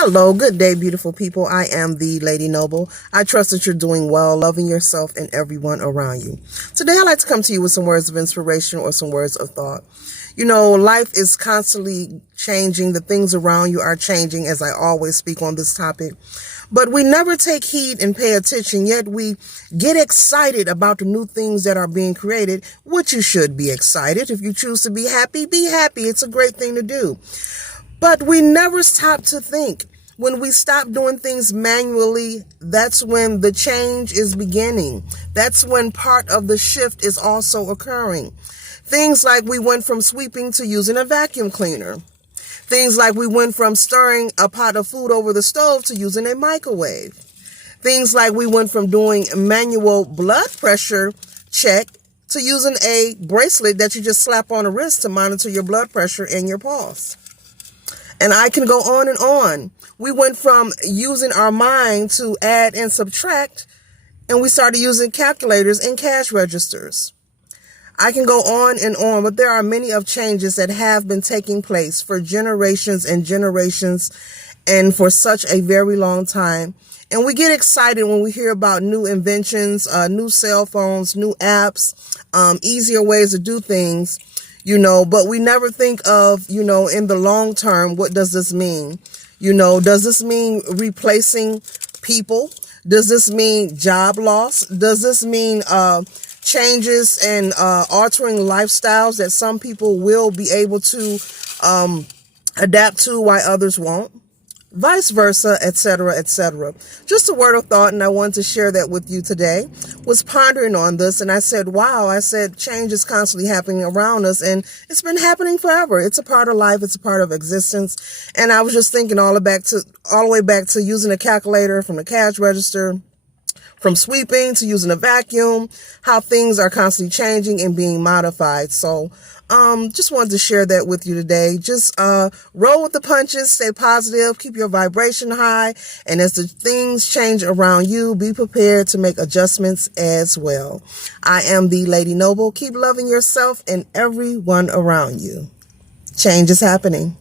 Hello, good day, beautiful people. I am the Lady Noble. I trust that you're doing well, loving yourself and everyone around you. Today, I'd like to come to you with some words of inspiration or some words of thought. You know, life is constantly changing. The things around you are changing, as I always speak on this topic. But we never take heed and pay attention, yet we get excited about the new things that are being created, which you should be excited. If you choose to be happy, be happy. It's a great thing to do. But we never stop to think. When we stop doing things manually, that's when the change is beginning. That's when part of the shift is also occurring. Things like we went from sweeping to using a vacuum cleaner. Things like we went from stirring a pot of food over the stove to using a microwave. Things like we went from doing manual blood pressure check to using a bracelet that you just slap on the wrist to monitor your blood pressure and your pulse. And I can go on and on. We went from using our mind to add and subtract, and we started using calculators and cash registers. I can go on, but there are many of changes that have been taking place for generations and generations and for such a very long time. And we get excited when we hear about new inventions, new cell phones, new apps, easier ways to do things. But we never think of, in the long term, what does this mean? Does this mean replacing people? Does this mean job loss? Does this mean changes and altering lifestyles that some people will be able to adapt to while others won't? Vice versa, etc., etc. Just a word of thought, and I wanted to share that with you today. Was pondering on this, and I said, wow, change is constantly happening around us, and it's been happening forever. It's a part of life. It's a part of existence. And I was just thinking all the way back to using a calculator from the cash register, from sweeping to using a vacuum, how things are constantly changing and being modified. So, just wanted to share that with you today. Just, roll with the punches, stay positive, keep your vibration high. And as the things change around you, be prepared to make adjustments as well. I am the Lady Noble. Keep loving yourself and everyone around you. Change is happening.